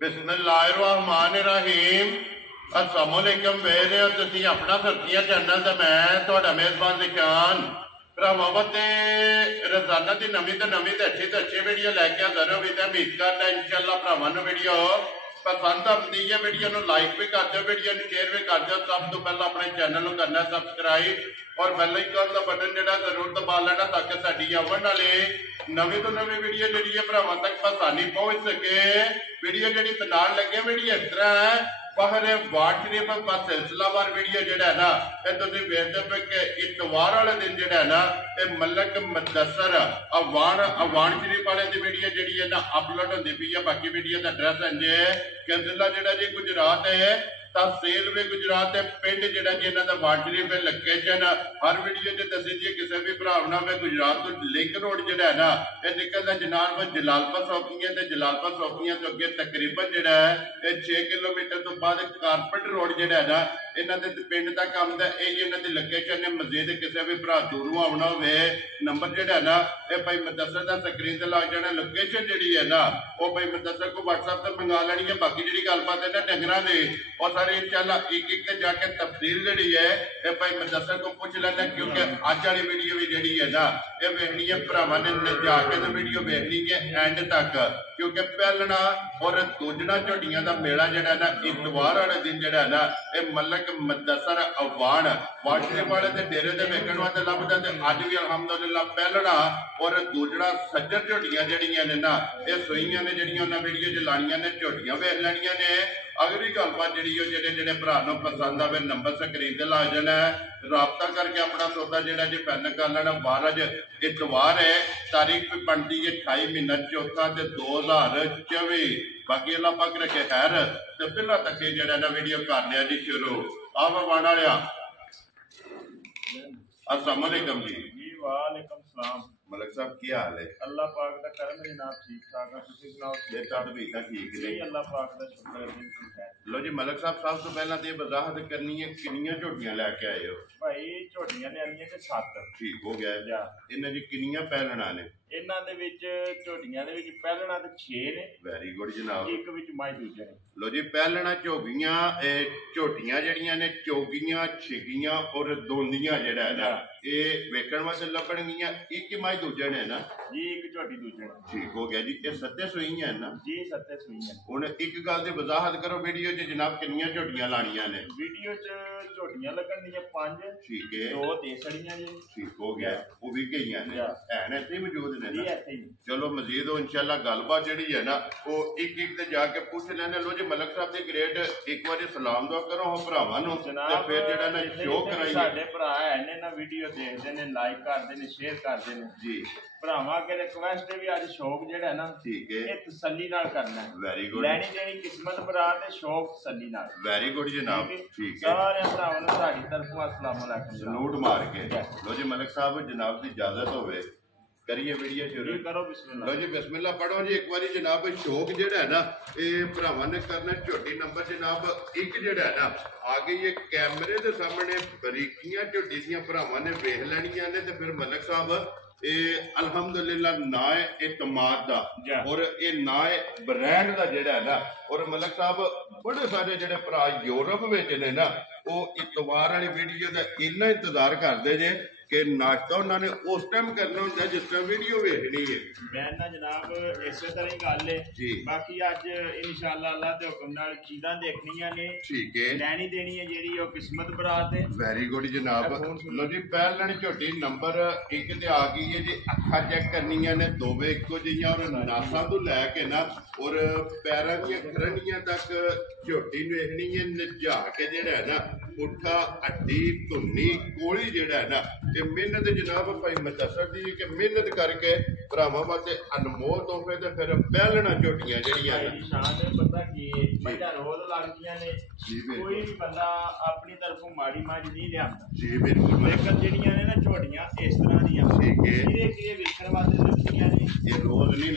बिस्मिल्लाहिर्रहमानिर्रहीम अस्सलामुअलैकुम वेरे तुसी अपना सर्दियां चैनल ते मैं तुहाडा मेजबान निशान भरावां ते रोजाना दी नवीं ते अच्छी वीडियो लैके हाज़र हो गई। उम्मीद करदा इंशाअल्लाह भरावां नूं वीडियो पसंद आती है। वीडियो नूं लाइक भी कर दो, वीडियो नूं शेयर भी कर दो। सब तो पहला अपने चैनल नूं करना सबसक्राइब और बैल आइकन का बटन जिहड़ा जरूर दबा लेना ताकि साडी आवन वाली नवीं तो नवीं वीडियो जिहड़ी है भरावां तक आसानी पहुंच सके। वीडियो जिहड़ी नाल लगे वीडियो इस तरह है बाहर वार्ड शरीफ का सिलसिलावार वीडियो जिहड़ा है ना ये तुसीं वेखदे पे कि इतवार वाले दिन जिहड़ा है ना ये मलक मुदस्सर अवान शरीफ वाले दी वीडियो जिहड़ी है ना अपलोड होंदी पई है। बाकी वीडियो का एड्रैस इंज है कि जिला जिहड़ा जी गुजरात है, तहसील भी गुजरात है, पिंड जिहड़ा जी इन्हां दा वार्ड शरीफ है। लोकेशन हर वीडियो च दसी जी किसी भी भरा में गुजरात तो लिंक रोड जिहड़ा है ना ये निकलदा जनाब जलालपुर सौखियां ते जलालपुर सौखियां तो अगे तकरीबन जिहड़ा है ये 6 किलोमीटर तो बाद कारपेट रोड जिहड़ा है ना इन्हां दे पिंड दा काम दा इन्हां दी लोकेशन है। मजीद किसी भी भरा दूरों आउणा होवे नंबर जिहड़ा है ना ये भाई मुदस्सर दा स्क्रीन ते लग जाना। लोकेशन जिहड़ी है ना वो भाई मुदस्सर को WhatsApp ते मंगा लैनी है। बाकी जिहड़ी गलबात है ना डंगरां दी और सारे इंशाअल्लाह एक ते जाके तफसील जिहड़ी है ये भाई मुदस्सर को पूछ लेना क्योंकि अज वाली वीडियो भी जिहड़ी है ना ये वेखनी है भरावां ने जाके तो वीडियो वेखनी है एंड तक क्योंकि पहलना और दूजना झोटियां दा मेला जिहड़ा ना इतवार वाले दिन जिहड़ा ना ये मलक मुदस्सर अवान वाशरे वाले ते डेरे दे वेखण वास्ते लभदा ते अज भी अलहमदुलिल्लाह पहलना और दूजना सज्जर झोटियां जिहड़ियां ने ना ये सूईयां ने जिहड़ियां उन्हां वीडियो च लाणियां ने झोटियां वेख लैणियां ने। अगली गलबात जी जेडे भरा पसंद आवे नंबर स्क्रीन से ला जाना है, राबता करके अपना सौदा जो फाइनल कर लेना। 12 इतवार है, तारीख भी बनती है 28 महीना चौथा 2024। बाकी अल्लाह पाक रखे खैर तो पहला तक जो वीडियो कर लिया जी शुरू आप वाणा लिया। अस्सलाम वालेकुम जी। वालेकुम सलाम। मलक साहब की हाल है? अल्लाह पाक दा करम है जनाब, ठीक ठाक है। तुसी सुनाओ? ये सब भी ठीक है, अल्लाह पाक दा शुक्र है। लो जी मलक साहब सब तो पहला तो वजाहत करनी है किनियां झोटियां लैके आए हो? भाई झोटियां लियानियां ते 7 ठीक हो गया। इन्हां दी किनियां पहलना ने? इन्हां दे विच झोटियां दे विच पहलना ते 6 ने। वेरी गुड जनाब। एक विच माई दूजे ने। लो जी पहलना झोगियां झोटियां जड़ियां ने चौगियां छिगियां और दोंदियां जड़ा है ना ये वेखण वास्ते लभणगियां एक माई दूजे ने ना जी, एक झोटी दूजे ने। ठीक हो गया जी। ये सत्ते सूईयां ना जी? सत्ते सूईयां। हुण एक गल दी वजाहत करो वीडियो च जनाब कितनियां झोटियां लाणियां ने? वीडियो च झोटियां लगणियां 5। ठीक है। 2 देसड़ियां जी। ठीक हो गया। वो भी गईयां ने हैन इत्थे मौजूद ने ना? चलो मजीद हो इंशाअल्लाह गलबात जिहड़ी है ना वो एक ते जाके पूछ लेने। लो जी मलक साहब दी ग्रेट एक बारी सलाम दुआ करो हो भरावां नूं ते फिर जेड़ा ना शो कराइए। साडे भरा है ने ना वीडियो देखदे ने, लाइक करदे ने, शेयर करदे ने जी। भरावां अगे रिक्वेस्ट है भी अज शौक जेड़ा ना ठीक है ये तसल्ली नाल करना है। Very good. लेनी देनी किस्मत भरा ते शौक तसल्ली नाल। वेरी गुड जनाब। ठीक है। सारे भरावां नूं साडी तरफों अस्सलाम वालेकुम सलूट मार के। लो जी मलक साहब जनाब दी इजाजत होवे करिए वीडियो शुरू करो। बिस्मिल्लाह। लो जी बिस्मिल्लाह पढ़ो जी एक बारी जनाब। शौक जेड़ा है ना ये भरावां ने करना झोटी नंबर जनाब 1 जेड़ा है ना आगे ये कैमरे के सामने बरीकियां झोटी दियां भरावां ने वेख लैणियां ने ते फिर मलक साहब ये अल्हम्दुलिल्लाह ना है इतमाद दा और ये ना है ब्रांड दा जेड़ा है ना। और मलक साहब बड़े सारे जेड़े भरा यूरोप विच ने ना वो इतवार वाली वीडियो का इन्ना इंतजार करते जे कि नाश्ता उन्होंने उस टाइम करना होंदा जिस टाइम वीडियो वेखनी है। मैं ना जनाब इसे तरह ही गल है जी। बाकी अज इंशाअल्लाह अल्लाह दे हुक्म नाल चीज़ां देखनियां ने। ठीक है। लेनी देनी है जेड़ी ओ किस्मत बरात है। वेरी गुड जनाब। लो जी पहलनी झोटी नंबर 1 ते आ गई है जी। अखा चेक करनियां ने दोवे इको जिहियां और नासा तो लैके ना और पैरां दी खरनियां तक झोटी वेखनी है। नजा के जेड़ा है ना पुट्ठा हड्डी धुन्नी कोली जेड़ा है ना ये मेहनत जनाब भाई मुदस्सर दी कि मेहनत करके भरावां वास्ते अनमोल तोहफे ते फिर पहलना झोटियां जेहड़ियां शान पता की मजा रोज लगदियां ने। कोई भी बंदा अपनी तरफों माड़ी मज नहीं लियांदा जी। बिल्कुल। लेकिन जेहड़ियां ने ना झोटियां इस तरह दियां ठीक है कि वेखण वास्ते लगदियां ने ये रोज नहीं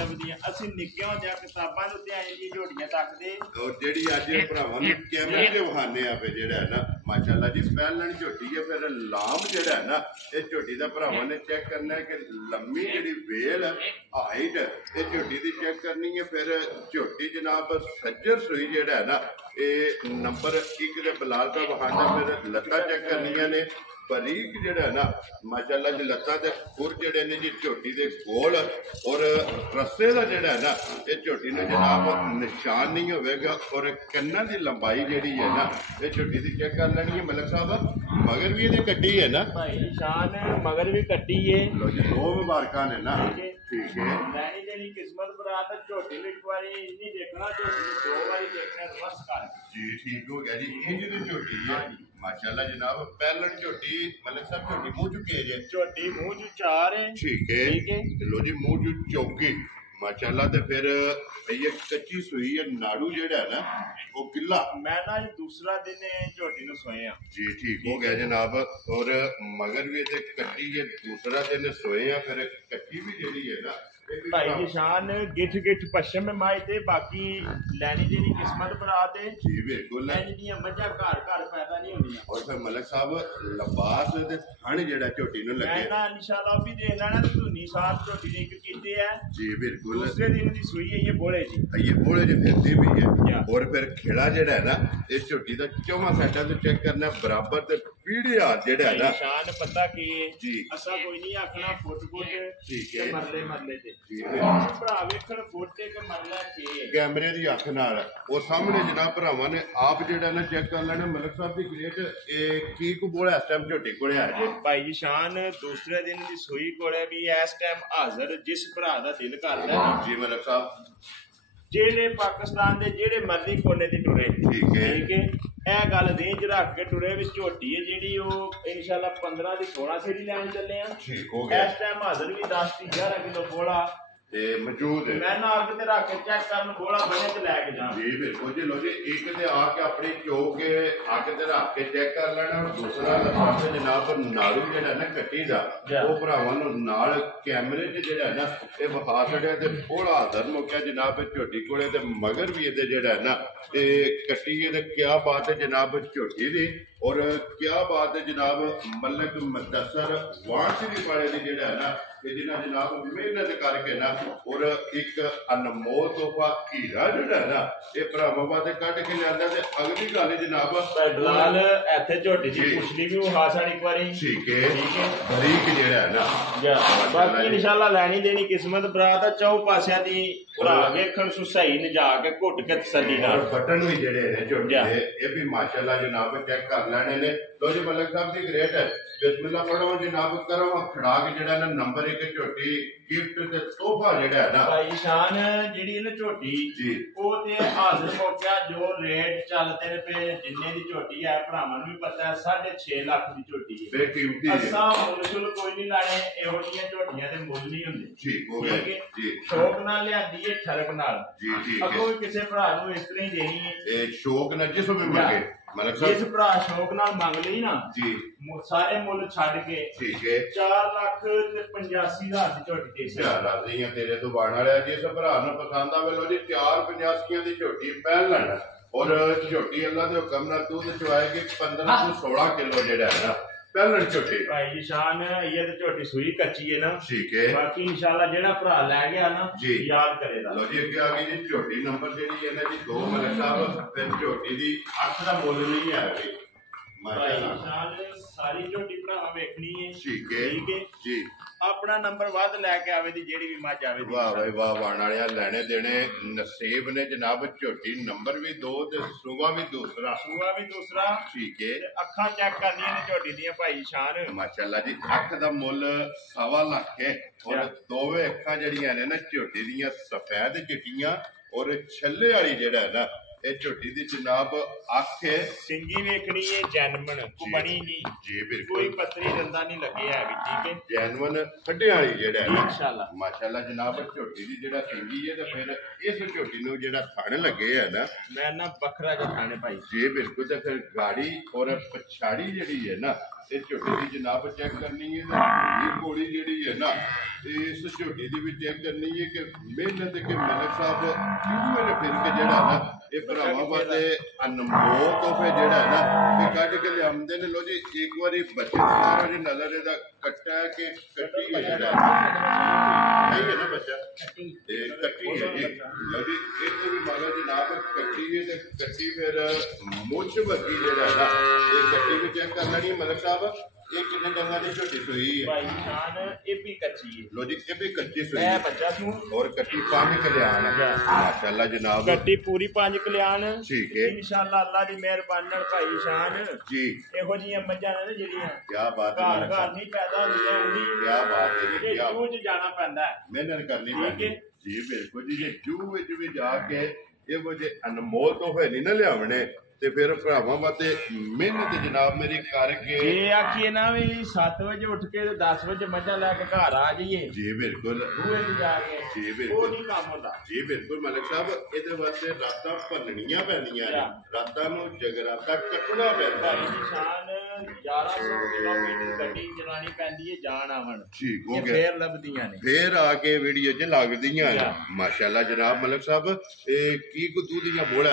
लभदियां। असि निक्के होंदे किताबां दे उत्ते आई जी झोटियां तकदे और जेहड़ी अज भरावां नूं कैमरे ते विखाने आ पे जेड़ा है ना माशाअल्लाह जी पहलन झोटी है फिर लाम जेड़ा ਜਿਹੜਾ ਨਾ ਇਹ ਝੋਟੀ ਦਾ ਭਰਾਵਾਂ ਨੇ ਚੈੱਕ ਕਰਨਾ ਹੈ ਕਿ ਲੰਮੀ ਜਿਹੜੀ ਵੇਲ ਹਾਈਟ ਇਹ ਝੋਟੀ ਦੀ ਚੈੱਕ ਕਰਨੀ ਹੈ। ਫਿਰ ਝੋਟੀ ਜਨਾਬ ਸੱਜਰ ਸੂਈ ਜਿਹੜਾ ਹੈ ਨਾ ਇਹ ਨੰਬਰ 1 ਦੇ ਬਲਾਲ ਦਾ ਵਹਾਂਦਾ। ਫਿਰ ਲੱਤਾਂ ਚੈੱਕ ਕਰਨੀਆਂ ਨੇ ਬਰੀਕ ਜਿਹੜਾ ਨਾ ਮਾਸ਼ਾਅੱਲਾ ਜੀ ਲੱਤਾਂ ਦੇ ਖੁਰ ਜਿਹੜੇ ਨੇ ਜੀ ਝੋਟੀ ਦੇ ਕੋਲ ਔਰ ਰਸੇ ਦਾ ਜਿਹੜਾ ਹੈ ਨਾ ਇਹ ਝੋਟੀ ਨੂੰ ਜਨਾਬ ਨਿਸ਼ਾਨ ਨਹੀਂ ਹੋਵੇਗਾ। ਔਰ ਕੰਨਾਂ ਦੀ ਲੰਬਾਈ ਜਿਹੜੀ ਹੈ ਨਾ ਇਹ ਝੋਟੀ ਦੀ ਚੈੱਕ ਕਰ ਲੈਣੀ ਹੈ ਮਲਕ ਸਾਹਿਬ। ਮਗਰ ਵੀ ਇਹਦੇ ਕੱਟੀ ਹੈ ਨਾ ਭਾਈ ਨਿਸ਼ਾਨ ਮਗਰ ਵੀ ਕੱਟੀ ਹੈ। ਲੋ ਜੀ 2 ਮੁਬਾਰਕਾਂ ਨੇ ਨਾ ਠੀਕ ਹੈ। ਲੈਣੀ ਦੇਣੀ ਕਿਸਮਤ ਬਰਾਤ ਝੋਟੀ ਨੂੰ ਇੱਕ ਵਾਰੀ ਨਹੀਂ ਦੇਖਣਾ ਝੋਟੀ ਨੂੰ 2 ਵਾਰੀ ਦੇਖਣਾ ਬਸ ਕਰ ਜੀ ਠੀਕ ਹੋ ਗਿਆ ਜੀ। ਇੰਜ ਦੀ ਝੋਟੀ ਹੈ माशाल्लाह जनाब। पहलन झोटी मलिक साहब झोटी मुंह चुकी है झोटी मुंह चु 4 है ठीक है। लो जी मुंह चु चौकी माशाल्लाह। ते फिर ये कच्ची सूई है नाड़ू जेड़ा है ना वो किला मैं ना दूसरा दिन झोटी नु सोए जी ठीक हो गया जनाब। और मगर भी ते कच्ची ये दूसरा दिन सोए हैं। फिर कच्ची भी जेड़ी है ना भाई निशान गिठ गिठ पश्चिम में माई ते बाकी लैनी देनी किस्मत बरात है जी बिल्कुल लैनी दी मजा घर घर पैदा नहीं होनी। और फिर मलिक साहब लबास ते थण जेड़ा झोटी नु लगे मैं ना इंशाल्लाह भी देख लेना तो धुनी साथ झोटी ने एक कीते है जी बिल्कुल। दूसरे दिन दी सुई है ये बोले जी फिरती भी है। और फिर खेड़ा जेड़ा है ना इस झोटी दा चौवा साइडा तो चेक करना बराबर ते पीढ़ी हाथ जेड़ा है ना निशान पता की जी असा कोई नहीं आखना फुट फुट ठीक है मरले मरले ते भरा वेखण फुट के मरला के कैमरे दी अख नाल वो सामने जनाब भरावां ने आप जेड़ा ना चेक कर लेना मलिक साहब दी ग्रेट ए की को बोला इस टाइम झोटी कोले आ जी भाई शान दूसरे दिन दी सूई कोले भी इस टाइम हाजिर जिस भरा दा दिल करदा जी मलिक साहब जेड़े पाकिस्तान दे जेड़े मर्जी कोने दी टुरे ठीक है ए गल देंज रख के टुरे भी झोटी है जेड़ी ओ इंशाल्लाह 15 दी 16 सेड़ी लैन चले हैं ठीक हो गया। इस टाइम हाजिर भी 10 दी 11 किलो बोला ते मौजूद है। मैं ना आग ते रख के चेक करन बोला बने ते लेके जा जी बिल्कुल जी। लो जी एक ते आके अपनी चो के आग ते रख के चेक कर लेना। और दूसरा लफाफे जनाब नाड़ू जेड़ा ना कट्टी दा वो भरावां नूं नाल कैमरे च जेड़ा ना ये विखा छड़िया ते थोड़ा हाजिर मुक्या जनाब झोटी कोले ते मगर भी इहदे जेड़ा ना ते कट्टी है। क्या बात है जनाब झोटी दी और क्या बात है जनाब मलक मुदस्सर वाणसी वाले दी जेड़ा है ना जिन्हें जनाब मेहनत करके ना और एक अनमोल तोहफा हीरा जोड़ा है ना ये भरावां वास्ते कट के लिया। अगली गल जनाब दलाल इत्थे झोटी दी पुछली भी उहा साड़ी एक बारी ठीक है बरीक जेड़ा है ना बाकी इंशाल्लाह लैनी देनी किस्मत बरात चौ पासियां दी भरा वेखण सु सही नजा के घुट के तसल्ली नाल बटन भी जेड़े ने झोटी दे ये भी माशाल्लाह जनाब चेक कर लेने ने। लो जी मलिक साहब दी ग्रेट है बिस्मिल्लाह पढ़ो जनाब करो खड़ा के जेड़ा ना नंबर 1 झोटी गिफ्ट ते तोहफा जेड़ा है ना भाई शान जेड़ी ना झोटी जी ओ ते हाजिर मौका जो रेट चलते ने पे जिन्ने दी झोटी है भरावां नूं भी पता है 6.5 लाख दी झोटी है बेकीमती है। असा मुल शुल कोई नहीं लाने एहो जिहियां झोटियां दे मुल नहीं हुंदे ठीक हो गया जी। शौक नाल लियांदी है ठरक नाल जी ठीक है। अगों किसे भरा नूं इस तरह ही देनी है ए शौक ना जिस भी मंगे मलिक जिस साहब भरा शौक नाल मंग लई ना जी सारे मुल छड़ के ठीक है 4,85,000 दी झोटी दे क्या राजी है तेरे तो बाण वाले जिस भरा नूं पसंद आवे लो जी 4,85 दी झोटी पहलन और झोटी अल्लाह दे हुक्म नाल दूध चवाएगी 15 ਤੋਂ 16 किलो जेड़ा है ना पहलन झोटी भाई निशान ये तो झोटी सुई कच्ची है ना ठीक है। बाकी इंशाल्लाह जेड़ा भरा लै गया ना जी याद करेगा। लो जी अगे आ गई जी झोटी नंबर जेड़ी है ना जी 2 मलिक साहब फिर झोटी दी 8 दा मुल नहीं है भाई माशाल्लाह सारी झोटी भरा वेखनी है ठीक है जी। अपना नंबर वध लैके आवे दी जेड़ी भी मज आवे दी वाह भाई वाह वाण वालिया लेने देने नसीब ने जनाब झोटी नंबर भी 2 ते सूआ भी दूसरा ठीक है। अखां चेक करनियां ने झोटी दियां भाई शान माशाल्लाह जी अख दा मुल 1.25 लाख है और दोवे अखां जड़ियां ने ना झोटी दियां सफेद चिट्टियां और छल्ले वाली जेड़ा है ना ये झोटी दी जनाब अख है सिंगी वेखनी है जैनमन को बनी नहीं जी बिल्कुल कोई पतरी दंदा नहीं लगे है भी ठीक है जैनवन खड्डे वाली जेड़ा है इंशाल्लाह माशाल्लाह जनाब झोटी दी जेड़ा सिंगी है ते फिर इस झोटी नूं जेड़ा थण लगे है ना मैं ना बखरा जा थाने भाई जी बिल्कुल ते फिर गाड़ी और पछाड़ी जेड़ी है ना इस झोटी की जनाब चेक करनी है ये घोड़ी जेड़ी है ना इस झोटी की भी चेक करनी है कि मेहनत के मलिक साहब क्यों मेरे फिर के जेड़ा ना ये ਭਰਾਵਾਂ ਵਾਸਤੇ ਅਨਮੋਲ ਤੋਹਫੇ ਜਿਹੜਾ ਹੈ ਨਾ ਇਹ ਕੱਢ ਕੇ ਲਿਆਉਂਦੇ ਨੇ। ਲੋ ਜੀ ਇੱਕ ਵਾਰੀ ਬੱਚੇ ਸਾਰਾ ਜੀ ਨਜ਼ਰ ਇਹਦਾ ਕੱਟਾ ਕਿ ਕੱਟੀ ਹੈ ਜਿਹੜਾ ਨਹੀਂ ਹੈ ਨਾ ਬੱਚਾ ਇਹ ਕੱਟੀ ਹੈ ਜੀ। ਲੋ ਜੀ ਇਹਦੇ ਵੀ ਮਾਲਾ ਜਨਾਬ ਕੱਟੀ ਹੈ ਤੇ ਕੱਟੀ ਫਿਰ ਮੁੱਛ ਵੱਜੀ ਜਿਹੜਾ ਹੈ ਨਾ ਇਹ ਕੱਟੀ ਵੀ ਚੈੱਕ ਕਰ ਲੈਣੀ ਮਲਕ ਸਾਹਿਬ। ਇਹ ਕਿੰਨੇ ਡੰਗਾਂ ਦੀ ਝੋਟੀ ਸੂਈ ਹੈ ਭਾਈ ਨਿਸ਼ਾਨ ਇਹ ਵੀ ਕੱਚੀ ਹੈ। ਲੋ ਜੀ ਇਹ ਵੀ ਕੱਚੀ ਸੂਈ ਹੈ ਹੈ ਬੱਚਾ ਤੂੰ और कट्टी 5 कल्याण है माशाल्लाह जनाब ਕੱਟੀ ਪੂਰੀ 5 ਕਲਿਆਣ ठीक है ਇਨਸ਼ਾਅੱਲਾ ਅੱਲਾ ਦੀ ਮਿਹਰਬਾਨੀ ਨਾਲ ਭਾਈ ਨਿਸ਼ਾਨ जी ਇਹੋ ਜੀਆਂ ਮੱਝਾਂ ਨੇ ਜਿਹੜੀਆਂ क्या बात है ਘਰ ਘਰ ਨਹੀਂ ਪੈਦਾ ਹੁੰਦੀਆਂ ਉਹਦੀ क्या बात है जी ਇਹ क्या ਜੂਝ ਜਾਣਾ ਪੈਂਦਾ ਹੈ। मेहनत करनी ठीक पैंदी है। जी बिल्कुल जी जे जू विच भी जाके ਇਹੋ ਜਿਹੇ ਅਨਮੋਲ ਤੋਹਫੇ ਨਹੀਂ ਨਾ ਲਿਆਵਣੇ ਤੇ ਫਿਰ ਭਰਾਵਾਂ ਵਾਸਤੇ ਮਿਹਨਤ ਜਨਾਬ ਮੇਰੀ ਕਰਕੇ ਇਹ ਆਖੀਏ ਨਾ ਵੀ 7 ਵਜੇ ਉੱਠ ਕੇ 10 ਵਜੇ ਮੱਝਾਂ ਲੈ ਕੇ ਘਰ ਆ ਜਾਈਏ ਜੀ ਬਿਲकुल ਬੂਹੇ ਤੇ ਜਾ ਕੇ ਜੀ ਉਹ ਬਿਲकुल ਨਹੀਂ ਕੰਮ ਹੁੰਦਾ। ਜੀ ਬਿਲकुल ਮਲਿਕ ਸਾਹਿਬ ਇਹਦੇ ਵਾਸਤੇ ਰਾਤਾਂ ਭੰਨਣੀਆਂ ਪੈਂਦੀਆਂ ਨੇ ਰਾਤਾਂ ਨੂੰ ਜਗਰਾਤਾ ਕੱਟਣਾ ਪੈਂਦਾ ਭਾਈ ਨਿਸ਼ਾਨ 1100 ਕਿਲੋਮੀਟਰ ਗੱਡੀ ਚਲਾਣੀ ਪੈਂਦੀ ਹੈ ਜਾਣ ਆਵਣ ਠੀਕ ਹੋ ਇਹ ਗਿਆ ਫੇਰ ਲੱਭਦੀਆਂ ਨੇ ਫੇਰ ਆ ਕੇ ਵੀਡੀਓ 'ਚ ਲੱਗਦੀਆਂ ਨੇ ਮਾਸ਼ਾਅੱਲਾ ਜਨਾਬ ਮਲਿਕ ਸਾਹਿਬ ਇਹ ਕੀ ਕੁ ਦੀਆਂ ਬੋਲਾ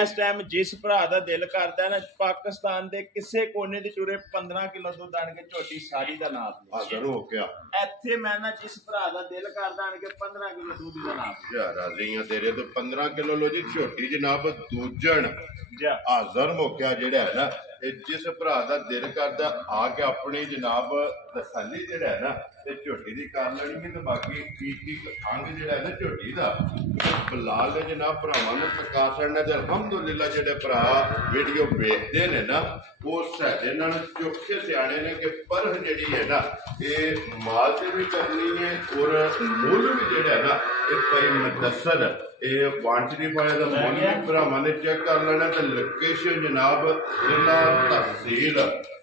ਇਸ ਟਾਈਮ ਜਿਸ ਭਰਾ ਦਾ ਦਿਲ ਕਰਦਾ ਨਾ ਪਾਕਿਸਤਾਨ ਦੇ ਕਿਸੇ ਕੋਨੇ ਦੇ ਚੂਰੇ 15 ਕਿਲੋ ਦੁੱਧ ਆਣ ਕੇ ਝੋਟੀ ਸਾਰੀ ਦਾ ਨਾਪ ਹਾਜ਼ਰ ਹੋ ਗਿਆ ਇੱਥੇ ਮੈਂ ਨਾ ਜਿਸ ਭਰਾ ਦਾ ਦਿਲ ਕਰਦਾ ਆਣ ਕੇ 15 ਕਿਲੋ ਦੁੱਧ ਦਾ ਨਾਪ ਯਾ ਰਾਜ਼ੀਆਂ ਤੇਰੇ ਤੋਂ 15 ਕਿਲੋ ਲੋ ਜੀ ਝੋਟੀ ਜਨਾਬ ਦੂਜਣ ਜਾ ਹਾਜ਼ਰ ਮੌਕਿਆ ਜਿਹੜਾ ਹੈ ਨਾ ਇਹ ਜਿਸ ਭਰਾ ਦਾ ਦਿਲ ਕਰਦਾ ਆ ਕੇ ਆਪਣੀ ਜਨਾਬ ਤਸੱਲੀ ਜਿਹੜਾ ਹੈ ਨਾ ਇਹ ਝੋਟੀ ਦੀ ਕਰ ਲੈਣੀ ਤੇ ਬਾਕੀ ਕੀ ਖੰਗ ਜਿਹੜਾ ਹੈ ਨਾ ਝੋਟੀ ਦਾ ਬਲਾਲ ਨੇ ਜਨਾਬ ਭਰਾਵਾਂ ਨੂੰ ਪ੍ਰਕਾਸ਼ਣ ਨੇ ਤੇ ਅਲਹਮਦੁਲਿਲਾ ਜਿਹੜੇ ਭਰਾ ਵੀਡੀਓ ਵੇਖਦੇ ਨੇ ਨਾ ਉਹ ਸਾਡੇ ਨਾਲ ਚੋਖੇ ਸਿਆਣੇ ਨੇ ਕਿ ਪਰਖ ਜਿਹੜੀ ਹੈ ਨਾ ਇਹ ਮਾਲ ਤੇ ਵੀ ਕਰਨੀ ਹੈ ਔਰ ਮੁੱਲ ਵੀ ਜਿਹੜਾ ਹੈ ਨਾ ਇਹ ਭਾਈ ਮੁਦੱਸਰ ਇਹ ਵਾਂਟਰੀ ਪਾਇਆ ਦਾ ਮੁੱਲ ਵੀ ਭਰਾਵਾਂ ਨੇ ਚੈੱਕ ਕਰ ਲੈਣਾ ਤੇ ਲੋਕੇਸ਼ਨ ਜਨਾਬ ਜ਼ਿਲ੍ਹਾ ਤਹਿਸੀਲ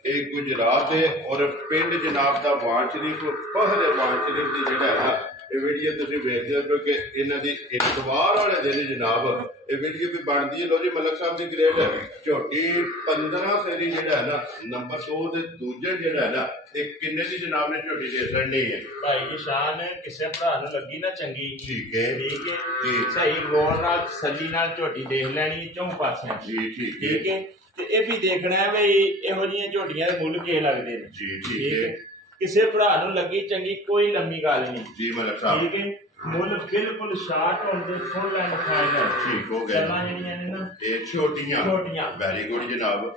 ਇਹ ਗੁਜਰਾਤ ਹੈ ਔਰ ਪਿੰਡ ਜਨਾਬ ਦਾ ਵਾਂਚਰੀ ਤੋਂ ਪਹਿਲੇ ਵਾਂਚਰੀ ਦੀ ਜਿਹੜਾ ਹੈ ਇਹ ਵੀਡੀਓ ਤੁਸੀਂ ਵੇਖਦੇ ਹੋ ਕਿ ਇਹਨਾਂ ਦੀ ਇਤਵਾਰ ਵਾਲੇ ਦਿਨ ਜਨਾਬ ਇਹ ਵੀਡੀਓ ਵੀ ਬਣਦੀ ਹੈ। ਲੋ ਜੀ ਮਲਕ ਸਾਹਿਬ ਦੀ ਗ੍ਰੇਡ ਝੋਟੀ 15 ਸੈਰੀ ਜਿਹੜਾ ਹੈ ਨਾ ਨੰਬਰ 2 ਦੇ ਦੂਜੇ ਜਿਹੜਾ ਹੈ ਨਾ ਇਹ ਕਿੰਨੇ ਦੀ ਜਨਾਬ ਨੇ ਝੋਟੀ ਦੇ ਛੱਡਣੀ ਹੈ ਭਾਈ ਨਿਸ਼ਾਨ ਕਿਸੇ ਭਰਾ ਨੂੰ ਲੱਗੀ ਨਾ ਚੰਗੀ ਠੀਕ ਹੈ ਠੀਕ ਹੈ ਜੀ ਸਹੀ ਗੌਰ ਨਾਲ ਤਸੱਲੀ ਨਾਲ ਝੋਟੀ ਦੇਖ ਲੈਣੀ ਚੌਂ ਪਾਸਿਆਂ ਜੀ ਠੀਕ ਠੀਕ ਹੈ ਤੇ ਇਹ ਵੀ ਦੇਖਣਾ ਹੈ ਵੀ ਇਹੋ ਜਿਹੀਆਂ ਝੋਟੀਆਂ ਦੇ ਮੁੱਲ ਕਿਹ ਲੱਗਦੇ ਨੇ ਜੀ ਠੀਕ ਹੈ ਕਿਸੇ ਭਰਾ ਨੂੰ ਲੱਗੀ ਚੰਗੀ ਕੋਈ ਲੰਮੀ ਗੱਲ ਨਹੀਂ ਜੀ ਮਲਕ ਸਾਹਿਬ ਠੀਕ ਹੈ ਮੁੱਲ ਬਿਲਕੁਲ ਸ਼ਾਰਟ ਹੋਣ ਦੇ ਫੁੱਲ ਐਂਡ ਫਾਈਨਲ ਠੀਕ ਹੋ ਗਿਆ ਗੱਲਾਂ ਜਿਹੜੀਆਂ ਨੇ ਨਾ ਇਹ ਛੋਟੀਆਂ ਵੈਰੀ ਗੁੱਡ ਜਨਾਬ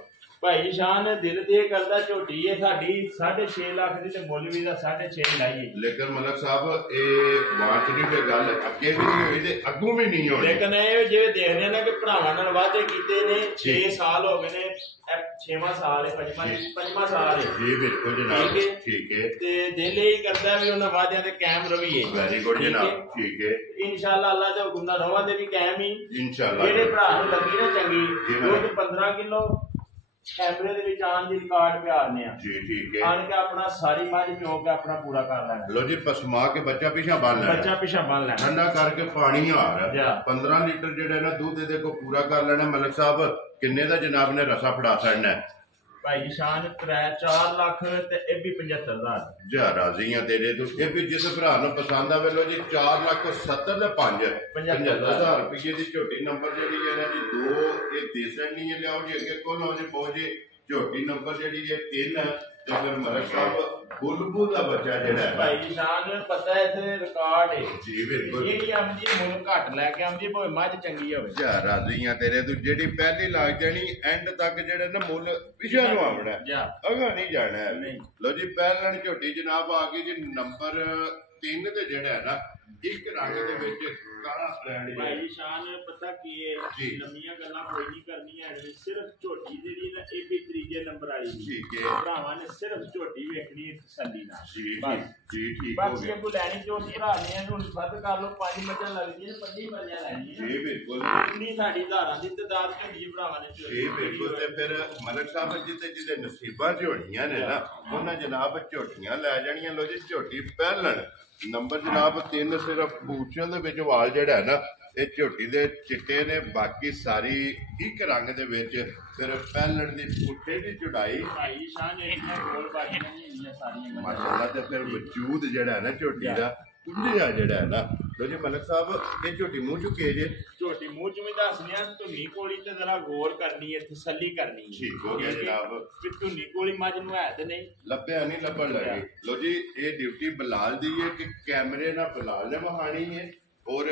ਭਾਈ ਨਿਸ਼ਾਨ ਦਿਲ ਤੇ ਕਰਦਾ ਝੋਟੀ ਹੈ ਸਾਡੀ 6.5 ਲੱਖ ਦੀ ਤੇ ਮੁੱਲ ਵੀ ਦਾ 6.5 ਲਾਈਏ ਲੇਕਿਨ ਮਲਕ ਸਾਹਿਬ ਇਹ ਵਾਂਚੜੀ ਤੇ ਗੱਲ ਅੱਗੇ ਵੀ ਨਹੀਂ ਹੋਈ ਤੇ ਅੱਗੋਂ ਵੀ ਨਹੀਂ ਹੋਣੀ ਲੇਕਿਨ ਇਹ ਜਿਵੇਂ ਦੇਖਦੇ ਨੇ ਕਿ ਭਰਾਵਾਂ ਨਾਲ ਵਾਅਦੇ ਕੀਤੇ ਨੇ 6 ਸਾਲ ਹੋ ਗਏ ਨੇ 6ਵਾਂ ਸਾਲ ਹੈ ਪੰਜਵਾਂ ਸਾਲ ਹੈ ਜੀ ਬਿਲਕੁਲ ਜਨਾਬ ਠੀਕ ਹੈ ਤੇ ਦਿਲ ਇਹ ਕਰਦਾ ਵੀ ਉਹਨਾਂ ਵਾਅਦਿਆਂ ਤੇ ਕਾਇਮ ਰਹੀਏ ਵੈਰੀ ਗੁੱਡ ਜਨਾਬ ਠੀਕ ਹੈ ਇਨਸ਼ਾਅੱਲਾ ਅੱਲਾ ਦੇ ਹੁਕਮ ਨਾਲ ਰਵਾਂ ਦੇ ਵੀ ਕਾਇਮ ਹੀ ਇਨਸ਼ਾਅੱਲਾ ਜਿਹੜੇ ਭਰਾ ਨੂੰ ਲੱਗੀ ਨਾ ਚੰਗੀ ਦੁੱਧ 15 ਕਿਲੋ ਕੈਮਰੇ ਦੇ ਵਿੱਚ ਆਣ ਦੀ ਰਿਕਾਰਡ ਪਿਆਰਨੇ ਆ ਜੀ ਠੀਕ ਹੈ ਆਣ ਕੇ ਆਪਣਾ ਸਾਰੀ ਮੱਝ ਚੋ ਕੇ ਆਪਣਾ ਪੂਰਾ ਕਰ ਲੈਣਾ ਲੋ ਜੀ ਪਸਮਾ ਕੇ ਬੱਚਾ ਪਿਛਾ ਬੰਨ ਲੈਣਾ ਬੱਚਾ ਪਿਛਾ ਬੰਨ ਲੈਣਾ ਠੰਡਾ ਕਰਕੇ ਪਾਣੀ ਹਾਰ 15 ਲੀਟਰ ਜਿਹੜਾ ਨਾ ਦੁੱਧ ਇਹਦੇ ਕੋ ਪੂਰਾ ਕਰ ਲੈਣਾ ਮਲਕ ਸਾਹਿਬ ਕਿੰਨੇ ਦਾ ਜਨਾਬ ਨੇ ਰਸਾ ਫੜਾ ਛੱਡਣਾ ਭਾਈ ਨਿਸ਼ਾਨ 4 ਲੱਖ ਤੇ ਇਹ ਵੀ 75,000 ਜਾ ਰਾਜ਼ੀਆਂ ਤੇਰੇ ਤੋਂ ਇਹ ਵੀ ਜਿਸ ਭਰਾ ਨੂੰ ਪਸੰਦ ਆਵੇ ਲੋ ਜੀ 4,70,000 ਦੇ 75,000 ਰੁਪਏ ਦੀ ਝੋਟੀ ਨੰਬਰ ਜਿਹੜੀ ਹੈ ਨਾ ਜੀ 2 ਇਹ ਦੇਸਣ ਨਹੀਂ ਲਿਆਓ ਜੀ ਅੱਗੇ ਕੋਲ ਹੋ ਜੇ ਪਹੁੰਚੇ ਝੋਟੀ ਨੰਬਰ ਜਿਹੜੀ ਹੈ 3 ਤੇ ਫਿਰ ਮਲਕ ਸਾਹਿਬ ਬੁਲਬੁਲ ਦਾ ਬੱਚਾ ਜਿਹੜਾ ਹੈ ਭਾਈ ਨਿਸ਼ਾਨ ਪਤਾ ਹੈ ਤੇ ਰਿਕਾਰਡ ਹੈ ਜੀ ਬਿਲਕੁਲ ਜਿਹੜੀ ਆਮਦੀ ਮੁੱਲ ਘੱਟ ਲੈ ਕੇ ਆਮਦੀ ਭਾਵੇਂ ਮੱਝ ਚੰਗੀ ਹੋਵੇ ਜਾ ਰਾਜ਼ੀਆਂ ਤੇਰੇ ਤੋਂ ਜਿਹੜੀ ਪਹਿਲੀ ਲੱਗ ਜਾਣੀ ਐਂਡ ਤੱਕ ਜਿਹੜਾ ਨਾ ਮੁੱਲ ਪਿਛਾ ਨੂੰ ਆਵਣਾ ਅਗਾ ਨਹੀਂ ਜਾਣਾ ਲੋ ਜੀ ਪਹਿਲਣ ਝੋਟੀ ਜਨਾਬ ਆ ਗਈ ਜੀ ਨੰਬਰ 3 ਤੇ ਜਿਹੜਾ ਹੈ ਨਾ ਇੱਕ ਰੰਗ ਦੇ ਵਿੱਚ ਕਾਲਾ ਬ੍ਰਾਂਡ ਭਾਈ ਨਿਸ਼ਾਨ ਪਤਾ ਕੀ ਹੈ ਲੰਮੀਆਂ ਗੱਲਾਂ ਕੋਈ ਨਹੀਂ ਕਰਨੀਆਂ ਸਿਰਫ ਝੋਟੀ ਜਿਹੜੀ ਨਾ ਇਹ ਵੀ ਤੀਜੇ ਨੰਬਰ ਵਾਲੀ ਠੀਕ ਹੈ ਭਰਾਵਾਂ ਨੇ ਸਿਰਫ ਝੋਟੀ ਵੇਖਣੀ ਹੈ ਤਸੱਲੀ ਨਾਲ ਜੀ ਠੀਕ ਬਾਕੀ ਜੇ ਕੋਈ ਲੈਣੀ ਜੋ ਭਰਾ ਨੇ ਹੁਣ ਵੱਧ ਕਰ ਲਓ 5 ਮੱਝਾਂ ਲੱਗਦੀਆਂ 5 ਮੱਝਾਂ ਲੈਣੀਆਂ ਜੀ ਬਿਲਕੁਲ ਇੰਨੀ ਸਾਡੀ ਧਾਰਾਂ ਦੀ ਤਦਾਦ ਝੋਟੀ ਭਰਾਵਾਂ ਨੇ ਜੀ ਬਿਲਕੁਲ ਤੇ ਫਿਰ ਮਲਕ ਸਾਹਿਬ ਜਿਹਦੇ ਨਸੀਬਾਂ ਚ ਹੋਣੀਆਂ ਨੇ ਨਾ ਉਹਨਾਂ ਜਨਾਬ ਝੋਟੀਆਂ ਲੈ ਜਾਣੀਆਂ ਲੋ ਜੀ ਝੋਟੀ ਪਹਿਲਣ ਨੰਬਰ ਜਨਾਬ 3 ਸਿਰਫ ਪੂਛਾਂ ਦੇ ਵਿੱਚ ਵਾਲ ਜਿਹੜਾ ਹੈ ਨਾ ਇਹ ਝੋਟੀ ਦੇ ਚਿੱਟੇ ਨੇ ਬਾਕੀ ਸਾਰੀ ਇੱਕ ਰੰਗ ਦੇ ਵਿੱਚ ਫਿਰ ਪਹਿਲਣ ਦੀ ਪੁੱਠੇ ਦੀ ਚੜਾਈ ਭਾਈ ਸ਼ਾਨ ਇਹਨਾਂ ਕੋਲ ਬਾਜੀਆਂ ਨਹੀਂ ਸਾਰੀਆਂ ਮਾਸ਼ਾਅੱਲਾ ਤੇ ਫਿਰ ਵਜੂਦ ਜਿਹੜਾ ਹੈ ਨਾ ਝੋਟੀ ਦਾ ਕੁੱਲਿਆ ਜਿਹੜਾ ਹੈ ਨਾ ਲੋ ਜੀ ਮਲਕ ਸਾਹਿਬ ਇਹ ਝੋਟੀ ਮੂੰਹ ਚੁੱਕੇ ਜੇ ਝੋਟੀ ਮੂੰਹ ਚ ਵੀ ਦੱਸਦੇ ਆ ਧੁੰਨੀ ਕੋਲੀ ਤੇ ਜ਼ਰਾ ਗੌਰ ਕਰਨੀ ਹੈ ਤਸੱਲੀ ਕਰਨੀ ਹੈ ਠੀਕ ਹੋ ਗਿਆ ਜਨਾਬ ਕਿ ਧੁੰਨੀ ਕੋਲੀ ਮੱਝ ਨੂੰ ਹੈ ਤੇ ਨਹੀਂ ਲੱਭਿਆ ਨਹੀਂ ਲੱਭਣ ਲੱਗੇ ਲੋ ਜੀ ਇਹ ਡਿਊਟੀ ਬਲਾਲ ਦੀ ਹੈ ਕਿ ਕੈਮਰੇ ਨਾਲ ਬਲਾਲ ਨੇ ਵਹਾਣੀ ਹੈ और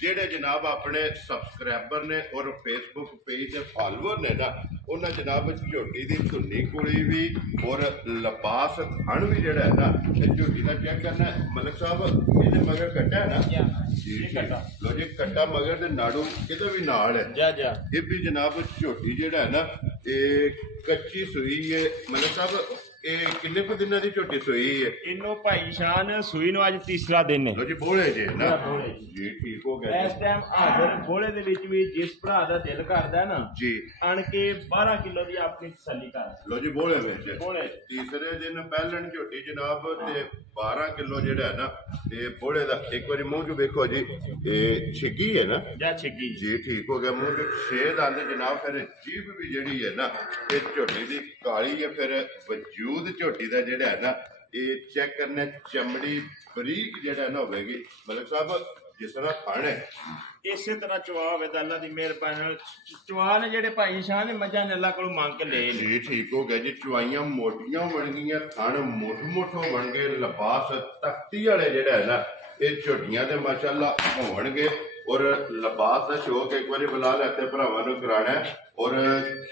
जेडे जनाब अपने सबसक्राइबर ने और फेसबुक पेज के फॉलोअर ने ना उन्हें जनाब झोटी की धुनी कुड़ी भी और लिबास थन भी जोड़ा है ना झोटी का चेक करना मलिक साहब ये मगर कट्टा है ना लो जी कट्टा मगर नाड़ू कि भी नाल है ये भी जनाब झोटी जोड़ा है ना ये कच्ची सूई है मलिक साहब किन्ने को दिन की झोटी सूई है इन्हों भाई शान सूई नु अज तीसरा दिन है लो जी बोले जे ना जी ठीक हो गया इस टाइम हाजिर बोले दे विच भी जिस भरा दा दिल करदा ना जी आन के 12 किलो दी अपनी तसल्ली कर लो जी बोले विच बोले तीसरे दिन पहलन झोटी जनाब ते 12 किलो जेड़ा है ना ते बोले दा एक बारी मुंह जो देखो जी ये छिगी है ना जा छिगी जी ठीक हो गया मुंह जो छेद आंदे जनाब फिर जीभ भी जेड़ी है ना ये झोटी दी काली है फिर वजूद झोटी दा जेड़ा है ना ये चेक करने चमड़ी बरीक जेड़ा ना होगी मलिक साहब जिस तरह खान है इसे तरह चुआ होवे ता अल्लाह दी मेहरबानी चुआ ने जेड़े भाई शाह ने मझां ने अल्लाह कोलों मांग के ले जी ठीक हो गया जी चुआइयां मोटियां बन गईयां खान मुठ बन गए लिबास तख्ती वाले जेड़ा है ना ये झोटियां ते माशाअल्लाह होणगे और लिबास का शौक एक बार बुला लेते भरावां नूं कराना है और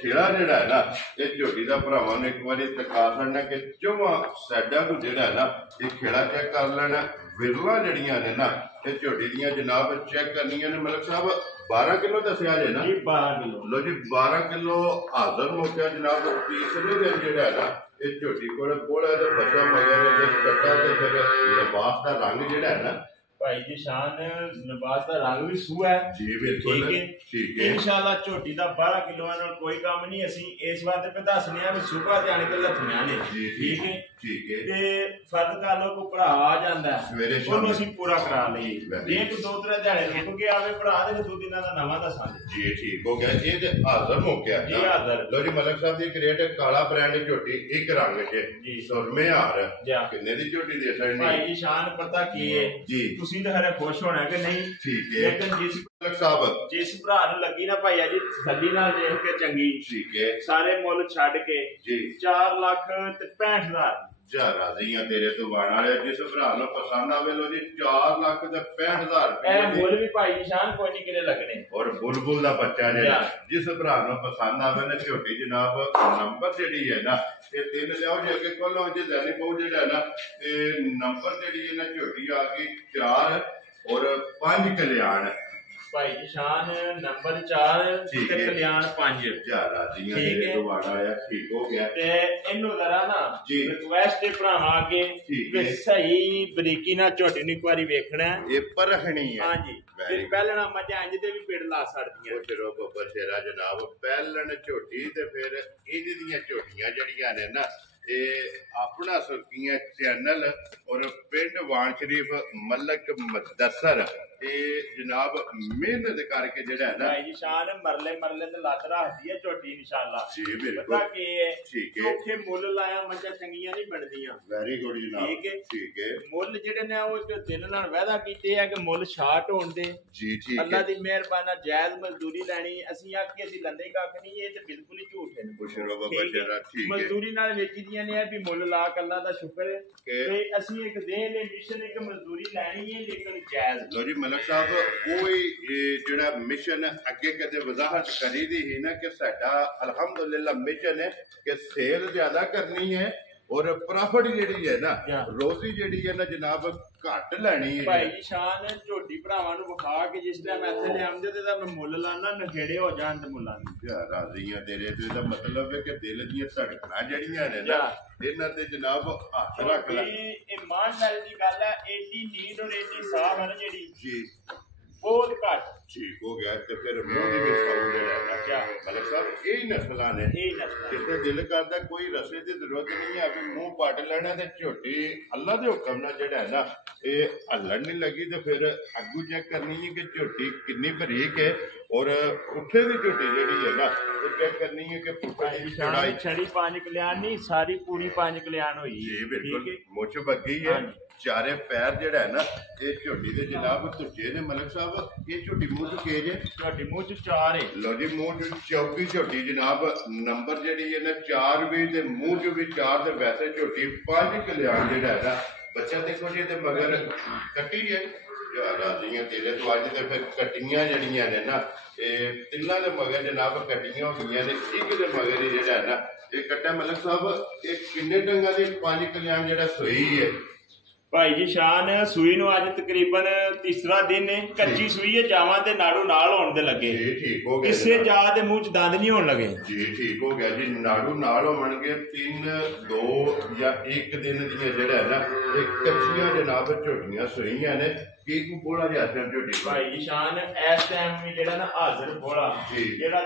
खिला जिहड़ा है ना ये झोटी का भरावां नूं एक बार दिखा छड़ना कि चौवां साइडां को जिहड़ा है ना ये खिला चेक कर लेना विरला जड़ियां ने ना ये झोटी दियां जनाब चेक करनियां ने मलिक साहब 12 किलो दसिया जे ना 12 किलो लो जी 12 किलो हाजर हो गया जनाब तीसरे दिन जिहड़ा है ना ये झोटी कोल कोला ते बच्चा मगर ते कट्टा ते फिर लिबास का रंग जिहड़ा है ना भाई जी शान लिबास का रंग भी सूहा है जी बिल्कुल ठीक है इंशाअल्लाह झोटी दा 12 किलो नाल कोई काम नहीं असी इस वास्ते पे दसने आ भी सुबह ते आने के लथनियां ने ठीक है ते फर्द कर लो को भरा आ जांदा है ओनु ਅਸੀਂ पूरा करा लईए एक दो तरह दिहाड़े रुक के आवे भरा ते दो दिनां दा नवां दसांगे जी ठीक हो गया ये ते हाजर हो गया जी हाजर लो जी मलिक साहब दी क्रेट काला ब्रांड झोटी एक रंग च जी सुरमे हार किन्ने दी झोटी दे सकनी भाई जी शान पता की है जी ਤੁਸੀਂ ਤਾਂ ਹਰੇ ਖੁਸ਼ ਹੋਣਾ ਕਿ ਨਹੀਂ ਠੀਕ ਹੈ ਲੇਕਿਨ ਮਲਿਕ ਸਾਹਿਬ ਜਿਸ ਭਰਾ ਨੂੰ ਲੱਗੀ ਨਾ ਭਾਈ ਜੀ ਤਸੱਲੀ ਨਾਲ ਦੇਖ ਕੇ ਚੰਗੀ ਠੀਕ ਹੈ ਸਾਰੇ ਮੁੱਲ ਛੱਡ ਕੇ ਜੀ 4 ਲੱਖ ਤੇ 65,000 जा राजियां तेरे तो बाण वाले जिस भरा नु पसंद आवे लो जी 4 लाख ते 65,000 रुपए ए मुੱਲ भी भाई निशान कोई नहीं किरे लगने और बुलबुल दा बच्चा जे जिस भरा नु पसंद आवे ना झोटी जनाब नंबर जेडी है ना ये तीन लियाओ जे अगे कोलो जे लेनी पऊ जेड़ा है ना ये नंबर जेडी है ना झोटी आ गई 4 और 5 कल्याण भाई निशान नंबर 4 ते कल्याण 5 जा राजियां तेरे तो बाण आया ठीक हो गया ते इनु जरा ना रिक्वेस्ट है भरावां अगे कि सही बरीकी ना झोटी नु एक बारी वेखना है ये परखनी है हां जी ते पहलना मजा इंज ते भी पेड़ ला छड़दियां फिरो गोबर शेरा जनाब पहलन झोटी ते फिर इंज दियां झोटियां जड़ियां ने ना ये अपना सुर्खियां चैनल और पिंड वाण शरीफ मलक मुदस्सर ये जनाब मेहनत करके जेड़ा है ना भाई निशान मरले ते लत रखदी है झोटी इंशाअल्लाह जी बिल्कुल पता की है ठीक है चोखे मुੱਲ लाया मजा चंगियां नहीं बनदियां वेरी गुड जनाब ठीक है मुੱਲ जेडे ने वो एक दिल नाल वादा कीते है कि मुੱਲ छाट होण दे जी ठीक है अल्लाह दी मेहरबानी जायज मजदूरी लैनी ਅਸੀਂ ਆਖੀ ਅਸੀਂ ਲੰਦੇ ਕੱਖ ਨਹੀਂ ਇਹ ਤੇ ਬਿਲਕੁਲ ਹੀ ਝੂਠ ਹੈ बुशरो बाबा शेरा ठीक है ਮਜ਼ਦੂਰੀ ਨਾਲ ਵੇਚਦੀਆਂ ਨੇ ਵੀ ਮੁੱਲ ਲਾ ਕੇ ਅੱਲਾਹ ਦਾ ਸ਼ੁਕਰ ਹੈ ਤੇ ਅਸੀਂ ਇੱਕ ਦੇਹ ਨੇ ਮਿਸ਼ਨ ਇੱਕ ਮਜ਼ਦੂਰੀ ਲੈਣੀ ਹੈ ਲੇਕਿਨ ਜਾਇਜ਼ ਲੋ ਜੀ ਮਲਕ ਸਾਹਿਬ ਕੋਈ ਜਿਹੜਾ ਮਿਸ਼ਨ ਅੱਗੇ ਕਦੇ ਵਜ਼ਾਹਤ ਕਰੀ ਦੀ ਹੀ ਨਾ ਕਿ ਸਾਡਾ ਅਲਹਮਦੁਲਿਲਾ ਮਿਸ਼ਨ ਹੈ ਕਿ ਸੇਲ ਜ਼ਿਆਦਾ ਕਰਨੀ ਹੈ और प्रॉफिट ਜਿਹੜੀ ਹੈ ਨਾ ਰੋਜ਼ੀ ਜਿਹੜੀ ਹੈ ਨਾ ਜਨਾਬ ਘੱਟ ਲੈਣੀ ਹੈ ਭਾਈ ਜੀ ਸ਼ਾਨ ਝੋਟੀ ਭਰਾਵਾਂ ਨੂੰ ਵਿਖਾ ਕੇ ਜਿਸ ਟਾਈਮ ਇੱਥੇ ਲਿਆਉਂਦੇ ਤੇ ਮੈਂ ਮੁੱਲ ਲਾਣਾ ਨਖੇੜੇ ਹੋ ਜਾਣ ਤੇ ਮੁੱਲਾਂ ਦੀ ਯਾ ਰਾਜ਼ੀਆਂ ਤੇਰੇ ਤੇ ਇਹਦਾ ਮਤਲਬ ਹੈ ਕਿ ਦਿਲ ਦੀਆਂ ਧੜਕਣਾਂ ਜਿਹੜੀਆਂ ਨੇ ਨਾ ਇਹਨਾਂ ਤੇ ਜਨਾਬ ਹੱਥ ਰੱਖ ਲੈ ਇਹ ਇਮਾਨਦਾਰੀ ਦੀ ਗੱਲ ਹੈ ਏਡੀ ਨੀਂਦ ਔਰ ਏਡੀ ਸਾਹ ਹੈ ਨਾ ਜਿਹੜੀ ਜੀ बहुत घट ठीक हो गया तो फिर मुंह दी भी साउंड रहना क्या मलिक साहब यही नस्लां ने जिथे दिल करदा कोई रसे दी जरूरत नहीं है अभी मुंह पट लेना ते झोटी अल्लाह दे हुक्म नाल जेड़ा है ना ये हल्लण नहीं लगी तो फिर अग्गू चेक करनी है कि झोटी कितनी बरीक है और पुट्ठे दी झोटी जेड़ी है ना तो चेक करनी है कि पुट्ठे दी चौड़ाई छड़ी 5 कल्याण नहीं सारी पूरी 5 कल्याण हुई जी बिल्कुल मुछ बग्गी है ਚਾਰੇ ਪੈਰ ਜਿਹੜਾ ਹੈ ਨਾ ਇਹ ਝੋਟੀ ਦੇ ਜਨਾਬ ਧੁੱਜੇ ਨੇ ਮਲਕ ਸਾਹਿਬ। ਇਹ ਝੋਟੀ ਮੂੰਹ ਚ ਕੇ ਜੇ ਝੋਟੀ ਮੂੰਹ ਚ 4 ਹੈ। ਲੋ ਜੀ ਮੂੰਹ ਚ 24 ਝੋਟੀ ਜਨਾਬ ਨੰਬਰ ਜਿਹੜੀ ਹੈ ਨਾ 4 ਵੀ ਤੇ ਮੂੰਹ ਚ ਵੀ 4 ਤੇ ਵੈਸੇ ਝੋਟੀ 5 ਕਲਿਆਣ ਜਿਹੜਾ ਹੈ ਨਾ ਬੱਚਾ ਦੇਖੋ ਜੀ ਇਹਦੇ ਮਗਰ ਕੱਟੀ ਹੈ ਰਾਜ਼ੀਆਂ ਤੇਰੇ ਤੋਂ ਅੱਜ ਤੇ ਫਿਰ ਕੱਟੀਆਂ ਜਿਹੜੀਆਂ ਨੇ ਨਾ ਇਹ ਤਿੰਨਾਂ ਦੇ ਮਗਰ ਜਨਾਬ ਕੱਟੀਆਂ ਹੋ ਗਈਆਂ ਨੇ ਇੱਕ ਦੇ ਮਗਰ ਹੀ ਜਿਹੜਾ ਹੈ ਨਾ ਇਹ ਕੱਟਾ ਮਲਕ ਸਾਹਿਬ ਇਹ ਕਿੰਨੇ ਡੰਗਾਂ ਦੇ 5 ਕਲਿਆਣ ਜਿਹੜਾ ਸੋਈ ਹੈ ਭਾਈ ਜੀ ਸ਼ਾਨ ਸੂਈ ਨੂੰ ਅੱਜ ਤਕਰੀਬਨ ਤੀਸਰਾ ਦਿਨ ਹੈ। ਕੱਚੀ ਸੂਈ ਹੈ ਜਾਵਾਂ ਤੇ ਨਾੜੂ ਨਾਲ ਹੋਣ ਦੇ ਲੱਗੇ ਜੀ ਠੀਕ ਹੋ ਗਿਆ ਕਿਸੇ ਜਾ ਦੇ ਮੂੰਹ ਚ ਦੰਦ ਨਹੀਂ ਹੋਣ ਲੱਗੇ ਜੀ ਠੀਕ ਹੋ ਗਿਆ ਜੀ ਨਾੜੂ ਨਾਲ ਹੋਣਗੇ 3 2 ਜਾਂ 1 ਦਿਨ ਦੀਆਂ ਜਿਹੜਾ ਹੈ ਨਾ ਇਹ ਕੱਚੀਆਂ ਜਨਾਬ ਝੋਟੀਆਂ ਸੋਈਆਂ ਨੇ ਕੀ ਕੋ ਬੋਲਾ ਜਾ ਝੋਟੀ ਭਾਈ ਜੀ ਸ਼ਾਨ ਇਸ ਟਾਈਮ ਵੀ ਜਿਹੜਾ ਨਾ ਹਾਜ਼ਰ ਬੋਲਾ ਜਿਹੜਾ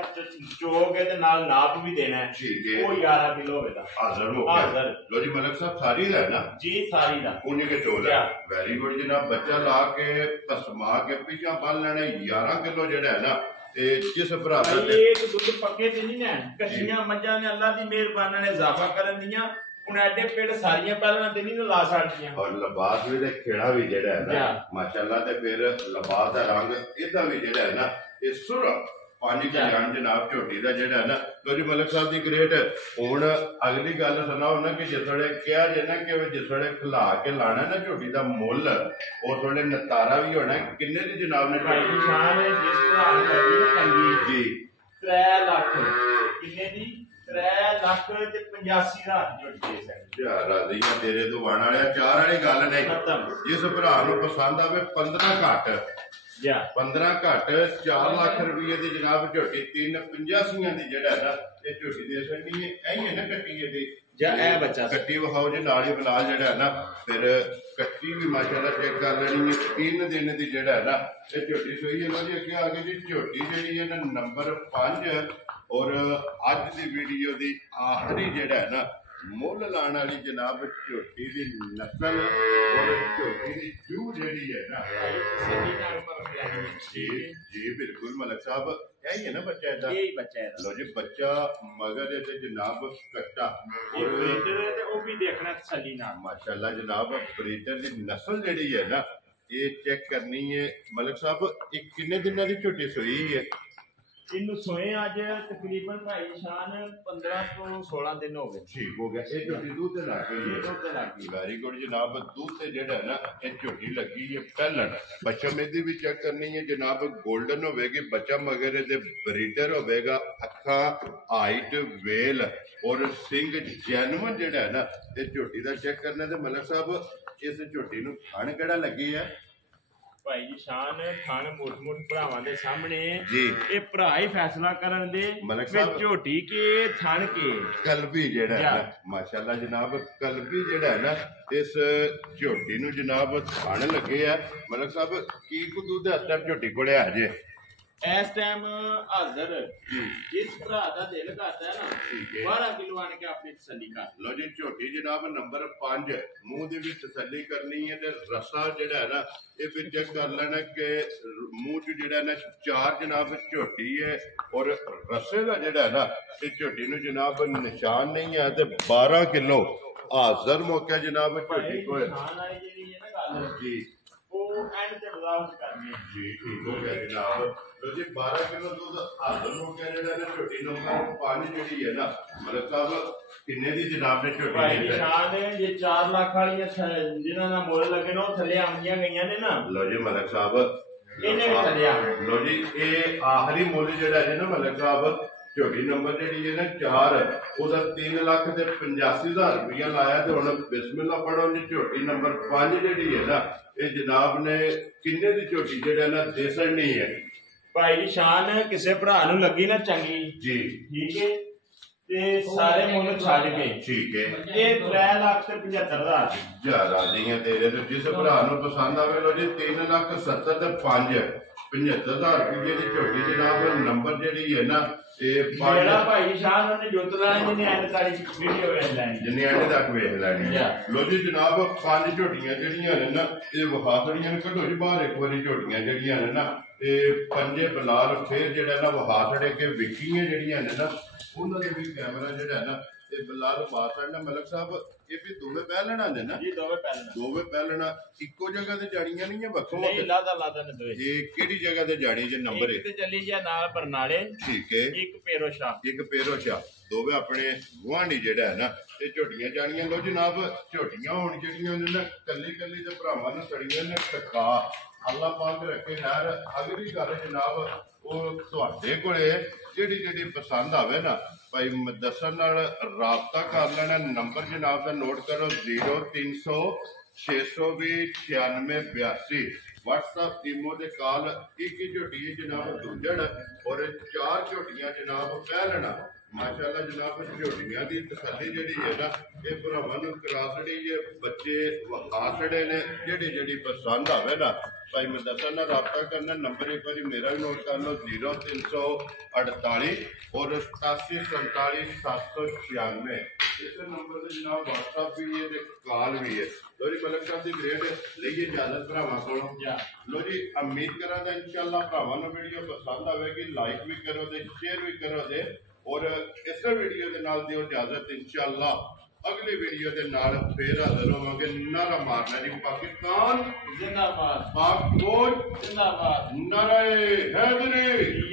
ਚੋਕ ਹੈ ਤੇ ਨਾਲ ਨਾਪ ਵੀ ਦੇਣਾ ਹੈ ਠੀਕ ਹੈ ਉਹ 11 ਕਿਲੋ ਹੋਵੇਗਾ ਹਾਜ਼ਰ ਹੋ ਗਿਆ ਲੋ ਜੀ ਮਲਕ ਸਾਹਿਬ ਸਾਰੀ ਦਾ ਨਾ ਜੀ ਸਾਰੀ ਦਾ ਉਹਨੇ ਕੇ ਟੋਲ ਵੈਰੀ ਗੁੱਡ ਜਨਾਬ ਬੱਚਾ ਲਾ ਕੇ ਤਸਮਾ ਕੇ ਪਿੱਛਾ ਬੰਨ ਲੈਣੇ 11 ਕਿਲੋ ਜਿਹੜਾ ਹੈ ਨਾ ਤੇ ਜਿਸ ਭਰਾ ਦਾ ਇਹ ਦੁੱਧ ਪੱਕੇ ਤੇ ਨਹੀਂ ਨੇ ਕੱਚੀਆਂ ਮੱਝਾਂ ਨੇ ਅੱਲਾ ਦੀ ਮਿਹਰਬਾਨੀ ਨੇ ਇਜ਼ਾਫਾ ਕਰਨ ਦੀਆਂ ਹੁਣ ਐਡੇ ਪਿੰਡ ਸਾਰੀਆਂ ਪਹਿਲਾਂ ਤੇ ਨਹੀਂ ਲਾ ਸਕਦੀਆਂ ਔਰ ਲਿਬਾਸ ਵੀ ਤੇ ਖੇੜਾ ਵੀ ਜਿਹੜਾ ਹੈ ਨਾ ਮਾਸ਼ਾਅੱਲਾ ਤੇ ਫਿਰ ਲਿਬਾਸ ਦਾ ਰੰਗ ਇਹਦਾ ਵੀ ਜਿਹੜਾ ਹੈ ਨਾ ਇਹ ਸੁਰ 5 ਕਲਿਆਣ ਜਨਾਬ ਝੋਟੀ ਦਾ ਜਿਹੜਾ ਹੈ ਨਾ ਲੋ ਜੀ ਮਲਕ ਸਾਹਿਬ ਦੀ ਗ੍ਰੇਟ ਹੁਣ ਅਗਲੀ ਗੱਲ ਸੁਣਾਓ ਨਾ ਕਿ ਜਿਸ ਵੇਲੇ ਕਿਹਾ ਜੇ ਨਾ ਕਿ ਜਿਸ ਵੇਲੇ ਖਿਲਾ ਕੇ ਲਾਣਾ ਨਾ ਝੋਟੀ ਦਾ ਮੁੱਲ ਉਸ ਵੇਲੇ ਨਤਾਰਾ ਵੀ ਹੋਣਾ ਕਿੰਨੇ ਦੀ ਜਨਾਬ ਨੇ ਭਾਈ ਸ਼ਾਨ ਜਿਸ ਤਰ੍ਹਾਂ ਲੱਗੀ ਚੰਗੀ ਜੀ 3 ਲੱਖ ਕਿੰਨੇ ਦੀ 3 ਲੱਖ ਤੇ 85,000 ਝੋਟੀ ਦੇ ਸਕਦੇ ਰਾਜ਼ੀਆਂ ਤੇਰੇ ਤੋਂ ਆਣ ਵਾਲਿਆ ਚਾਰ ਵਾਲੀ ਗੱਲ ਨਹੀਂ ਜਿਸ ਭਰਾ ਨੂੰ ਪਸੰਦ ਆਵੇ 15 ਘੱਟ 15 ਘੱਟ 4 ਲੱਖ ਰੁਪਏ ਦੀ ਜਨਾਬ ਝੋਟੀ 385 ਦੀ ਜਿਹੜਾ ਨਾ ਇਹ ਝੋਟੀ ਦੇ ਸਕਦੀ ਹੈ ਐਂ ਹੈ ਨਾ ਕੱਟੀ ਇਹਦੀ ਜਾਂ ਇਹ ਬੱਚਾ ਕੱਟੀ ਵਿਖਾਓ ਜੇ ਨਾਲ ਹੀ ਬਲਾਲ ਜਿਹੜਾ ਨਾ ਫਿਰ ਕੱਟੀ ਵੀ ਮਾਸ਼ਾਅੱਲਾ ਚੈੱਕ ਕਰ ਲੈਣੀ ਹੈ 3 ਦਿਨ ਦੀ ਜਿਹੜਾ ਹੈ ਨਾ ਇਹ ਝੋਟੀ ਸੋਈ ਹੈ ਜੀ ਅੱਗੇ ਆ ਕੇ ਜੀ ਝੋਟੀ ਜਿਹੜੀ ਹੈ ਨਾ ਨੰਬਰ 5 ਔਰ ਅੱਜ ਦੀ ਵੀਡੀਓ ਦੀ ਆਖਰੀ ਜਿਹੜਾ ਹੈ ਨਾ ਮੁੱਲ ਲਾਣ ਵਾਲੀ ਜਨਾਬ ਝੋਟੀ ਦੀ ਨਸਲ ਔਰ ਝੋਟੀ ਦੀ ਜੂ ਜਿਹੜੀ ਹੈ ਨਾ ਜੀ ਬਿਲਕੁਲ ਮਲਕ ਸਾਹਿਬ ਇਹੀ ਹੈ ਨਾ ਬੱਚਾ ਇਹਦਾ ਇਹੀ ਬੱਚਾ ਹੈ ਲੋ ਜੀ ਬੱਚਾ ਮਗਰ ਇਹਦੇ ਜਨਾਬ ਕੱਟਾ ਔਰ ਬਰੀਡਰ ਤੇ ਉਹ ਵੀ ਦੇਖਣਾ ਤਸੱਲੀ ਨਾਲ ਮਾਸ਼ਾਅੱਲਾ ਜਨਾਬ ਬਰੀਡਰ ਦੀ ਨਸਲ ਜਿਹੜੀ ਹੈ ਨਾ ਇਹ ਚੈੱਕ ਕਰਨੀ ਹੈ ਮਲਕ ਸਾਹਿਬ ਇਹ ਕਿੰਨੇ ਦਿਨਾਂ ਦੀ ਝੋਟੀ ਸੋਈ ਹੈ ਇਹਨੂੰ ਸੋਏ ਅੱਜ ਤਕਰੀਬਨ ਭਾਈ ਸ਼ਾਨ 15 ਤੋਂ 16 ਦਿਨ ਹੋ ਗਏ ਠੀਕ ਹੋ ਗਿਆ ਇਹ ਝੋਟੀ ਦੁੱਧ ਤੇ ਲੱਗ ਗਈ ਦੁੱਧ ਤੇ ਲੱਗ ਗਈ ਵੈਰੀ ਗੁੱਡ ਜਨਾਬ ਦੁੱਧ ਤੇ ਜਿਹੜਾ ਨਾ ਇਹ ਝੋਟੀ ਲੱਗੀ ਹੈ ਪਹਿਲਣ ਬੱਚਾ ਮੇਦੀ ਵੀ ਚੈੱਕ ਕਰਨੀ ਹੈ ਜਨਾਬ 골ਡਨ ਹੋਵੇਗੀ ਬੱਚਾ ਮਗਰ ਇਹਦੇ ਬਰੀਡਰ ਹੋਵੇਗਾ ਅੱਖਾਂ ਹਾਈਟ ਵੇਲ ਔਰ ਸਿੰਘ ਜੈਨੂਅਨ ਜਿਹੜਾ ਹੈ ਨਾ ਇਹ ਝੋਟੀ ਦਾ ਚੈੱਕ ਕਰਨਾ ਤੇ ਮਲਕ ਸਾਹਿਬ ਇਸ ਝੋਟੀ ਨੂੰ ਥਣ ਕਿਹੜਾ ਲੱਗੀ ਹੈ ਭਾਈ ਜੀ ਸ਼ਾਨ ਥਣ ਮੋਟ ਭਰਾਵਾਂ ਦੇ ਸਾਹਮਣੇ ਜੀ ਇਹ ਭਰਾ ਹੀ ਫੈਸਲਾ ਕਰਨ ਦੇ ਮਲਕ ਸਾਹਿਬ ਝੋਟੀ ਕੇ ਥਣ ਕੇ ਕਲਬੀ ਜਿਹੜਾ ਹੈ ਮਾਸ਼ਾਅੱਲਾ ਜਨਾਬ ਕਲਬੀ ਜਿਹੜਾ ਹੈ ਨਾ ਇਸ ਝੋਟੀ ਨੂੰ ਜਨਾਬ ਥਣ ਲੱਗੇ ਆ ਮਲਕ ਸਾਹਿਬ ਕੀ ਕੁ ਦੁੱਧ ਅਸਰ ਝੋਟੀ ਕੋਲੇ ਆ ਜੇ ਇਸ ਟਾਈਮ ਹਾਜ਼ਰ ਜਿਸ ਭਰਾ ਦਾ ਦਿਲ ਕਰਦਾ ਹੈ ਨਾ 12 ਕਿਲੋ ਆਣ ਕੇ ਆਪਣੀ ਤਸੱਲੀ ਕਰ ਲੋ ਜੀ ਝੋਟੀ ਜਨਾਬ ਨੰਬਰ 5 ਮੂੰਹ ਦੇ ਵਿੱਚ ਤਸੱਲੀ ਕਰਨੀ ਹੈ ਤੇ ਰਸਾ ਜਿਹੜਾ ਹੈ ਨਾ ਇਹ ਫਿਰ ਚੈੱਕ ਕਰ ਲੈਣਾ ਕਿ ਮੂੰਹ 'ਚ ਜਿਹੜਾ ਨਾ 4 ਜਨਾਬ ਝੋਟੀ ਹੈ ਔਰ ਰਸੇ ਦਾ ਜਿਹੜਾ ਹੈ ਨਾ ਇਹ ਝੋਟੀ ਨੂੰ ਜਨਾਬ ਨਿਸ਼ਾਨ ਨਹੀਂ ਹੈ ਤੇ 12 ਕਿਲੋ ਹਾਜ਼ਰ ਮੌਕਾ ਜਨਾਬ ਝੋਟੀ ਕੋਲ ਜਿਹੜੀ ਹੈ ਨਾ ਗੱਲ ਜੀ ਉਹ ਐਂਡ ਤੇ ਵਜ਼ਾਹਤ ਕਰਨੀ ਜੀ ਠੀਕ ਹੋ ਗਿਆ ਜਨਾਬ ਲੋ ਜੀ 12 ਕਿਲੋ ਦੁੱਧ ਹਾਜ਼ਰ ਹੋ ਗਿਆ ਜਿਹੜਾ ਨਾ ਝੋਟੀ ਨੰਬਰ 5 ਜਿਹੜੀ ਹੈ ਨਾ ਮਲਕ ਸਾਹਿਬ ਕਿੰਨੇ ਦੀ ਜਨਾਬ ਨੇ ਝੋਟੀ ਭਾਈ ਨਿਸ਼ਾਨ ਨੇ ਜੇ 4 ਲੱਖ ਵਾਲੀਆਂ ਜਿਹਨਾਂ ਦਾ ਮੁੱਲ ਲੱਗੇ ਨਾ ਉਹ ਥੱਲੇ ਆਉਂਦੀਆਂ ਗਈਆਂ ਨੇ ਨਾ ਲੋ ਜੀ ਮਲਕ ਸਾਹਿਬ ਇਹਨੇ ਵੀ ਥੱਲੇ ਆ ਲੋ ਜੀ ਇਹ ਆਖਰੀ ਮੁੱਲ ਜਿਹੜਾ ਹੈ ਨਾ ਮਲਕ ਸਾਹਿਬ ਝੋਟੀ ਨੰਬਰ ਜਿਹੜੀ ਹੈ ਨਾ 4 ਉਹਦਾ 3 ਲੱਖ ਤੇ 85,000 ਰੁਪਇਆ ਲਾਇਆ ਤੇ ਹੁਣ ਬਿਸਮਿਲ੍ਲਾ ਪੜੋ ਜੀ ਝੋਟੀ ਨੰਬਰ 5 ਜਿਹੜੀ ਹੈ ਨਾ ਇਹ ਜਨਾਬ ਨੇ ਕਿੰਨੇ ਦੀ ਝੋਟੀ ਜਿਹੜਾ ਨਾ ਦੇਸਣ ਨਹੀਂ ਹੈ ਭਾਈ ਜੀ ਸ਼ਾਨ ਕਿਸੇ ਭਰਾ ਨੂੰ ਲੱਗੀ ਨਾ ਚੰਗੀ ਜੀ ਠੀਕ ਹੈ ਤੇ ਸਾਰੇ ਮੁੱਲ ਛੱਡ ਕੇ ਠੀਕ ਹੈ ਇਹ 3 ਲੱਖ ਤੇ 75,000 ਜ਼ਿਆਦਾ ਨਹੀਂ ਹੈ ਤੇਰੇ ਤੇ ਜਿਸ ਭਰਾ ਨੂੰ ਪਸੰਦ ਆਵੇ ਲੋ ਜੀ 3 ਲੱਖ 70 ਤੇ 5 75,000 ਰੁਪਏ ਦੀ ਝੋਟੀ ਜਨਾਬ ਨੰਬਰ ਜਿਹੜੀ ਹੈ ਨਾ ਇਹ ਜਿਹੜਾ ਭਾਈ ਸ਼ਾਨ ਉਹਨੇ ਜੁੱਤ ਲਾਣੀ ਜਿਹਨੇ ਐਂਡ ਤਾਰੀ ਵੀਡੀਓ ਵੇਖ ਲੈਣੀ ਜਿੰਨੇ ਐਂਡ ਤੱਕ ਵੇਖ ਲੈਣੀ ਲੋ ਜੀ ਜਨਾਬ 5 ਝੋਟੀਆਂ ਜਿਹੜੀਆਂ ਨੇ ਨਾ ਇਹ ਵਹਾਸੜੀਆਂ ਨੇ ਕੱਢੋ ਜੀ ਬਾਹਰ ਇੱਕ ਵਾਰੀ ਝੋਟੀਆਂ ਜਿਹੜੀਆਂ ਨੇ ਨਾ ਇਹ ਪੰਜੇ ਬਲਾਲ ਫੇਰ ਜਿਹੜਾ ਨਾ ਵਹਾਸੜੇ ਕੇ ਵਿਕੀਆਂ ਜਿਹੜੀਆਂ ਨੇ ਨਾ ਉਹਨਾਂ ਦੇ ਵੀ ਕੈਮਰਾ ਜਿਹੜਾ ਨਾ ਤੇ ਬਲਾਲ ਬਾਸੜ ਮਲਕ ਸਾਹਿਬ ਇਹ ਵੀ ਦੋਵੇਂ ਪਹਿਲਣਾ ਨੇ ਨਾ ਜੀ ਦੋਵੇਂ ਪਹਿਲਣਾ ਇੱਕੋ ਜਗ੍ਹਾ ਤੇ ਜਾੜੀਆਂ ਨਹੀਂ ਵੱਖੋ ਨਹੀਂ ਲਾਦਾ ਨੇ ਦੋਵੇਂ ਇਹ ਕਿਹੜੀ ਜਗ੍ਹਾ ਤੇ ਜਾੜੀ ਜੇ ਨੰਬਰ ਇੱਕ ਤੇ ਚੱਲੀ ਜਾ ਨਾਲ ਬਰਨਾਲੇ ਠੀਕ ਹੈ ਇੱਕ ਪੇਰੋਸ਼ਾ ਦੋਵੇਂ ਆਪਣੇ ਗੁਆਂਢੀ ਜਿਹੜਾ ਹੈ ਨਾ ਤੇ ਝੋਟੀਆਂ ਜਾਣੀਆਂ ਲੋ ਜਨਾਬ ਝੋਟੀਆਂ ਹੁਣ ਜਿਹੜੀਆਂ ਨੇ ਨਾ ਕੱਲੀ ਕੱਲੀ ਦੇ ਭਰਾਵਾਂ ਨੂੰ ਸੜੀਆਂ ਨੇ ਟਕਾ ਅੱਲਾ ਪਾਕ ਰੱਖੇ ਯਾਰ ਅਗਲੀ ਗੱਲ ਜਨਾਬ ਉਹ ਤੁਹਾਡੇ ਕੋਲੇ ਜਿਹੜੀ ਪਸੰਦ ਆਵੇ ਨਾ ਭਾਈ ਦੱਸਣ ਨਾਲ ਰਾਬਤਾ ਕਰ ਲੈਣਾ ਨੰਬਰ ਜਨਾਬ ਦਾ ਨੋਟ ਕਰੋ 0300 620 9682 WhatsApp ਈਮੋ ਦੇ ਕਾਲ ਇੱਕ ਝੋਟੀ ਜਨਾਬ ਦੂਜੜ ਔਰ 4 ਝੋਟੀਆਂ ਜਨਾਬ ਕਹਿ ਲੈਣਾ ਮਾਸ਼ਾਅੱਲਾ ਜਨਾਬ ਝੋਟੀਆਂ ਦੀ ਤਸੱਲੀ ਜਿਹੜੀ ਹੈ ਨਾ ਇਹ ਭਰਾਵਾਂ ਨੂੰ ਕਰਾ ਛੜੀ ਜੇ ਬੱਚੇ ਵਿਖਾ ਛੜੇ ਨੇ ਜਿਹੜੀ ਪਸੰਦ ਆਵੇ ਨਾ ਭਾਈ ਮੈਂ ਦੱਸਾਂ ਨਾ ਰਾਬਤਾ ਕਰਨਾ ਨੰਬਰ ਇੱਕ ਵਾਰੀ ਮੇਰਾ ਵੀ ਨੋਟ ਕਰ ਲਓ 0348 ਔਰ 87474796 ਇਸ ਨੰਬਰ ਤੇ ਜਨਾਬ WhatsApp ਵੀ ਹੈ ਤੇ ਕਾਲ ਵੀ ਹੈ ਲੋ ਜੀ ਮਲਕ ਸਾਹਿਬ ਦੀ ਗ੍ਰੇਡ ਲਈਏ ਇਜਾਜ਼ਤ ਭਰਾਵਾਂ ਕੋਲੋਂ ਲੋ ਜੀ ਉਮੀਦ ਕਰਾਂ ਦਾ ਇਨਸ਼ਾਅੱਲਾ ਭਰਾਵਾਂ ਨੂੰ ਵੀਡੀਓ ਪਸੰਦ ਆਵੇਗੀ ਲਾਈਕ ਵੀ ਕਰੋ ਤੇ ਸ਼ੇਅਰ ਵੀ ਕਰੋ ਤੇ ਔਰ ਇਸ ਵੀਡੀਓ ਦੇ ਨਾਲ ਦਿਓ ਇਜਾਜ਼ਤ ਇਨਸ਼ਾਅੱਲਾ ਅਗਲੀ ਵੀਡੀਓ ਦੇ ਨਾਲ ਫੇਰ ਹਾਜ਼ਰ ਹੋਵਾਂਗੇ ਨਾਰਾ ਮਾਰਨਾ ਜੀ ਪਾਕਿਸਤਾਨ ਜ਼ਿੰਦਾਬਾਦ ਪਾਕ ਫੌਜ ਜ਼ਿੰਦਾਬਾਦ ਨਾਰੇ ਹੈਦਰੀ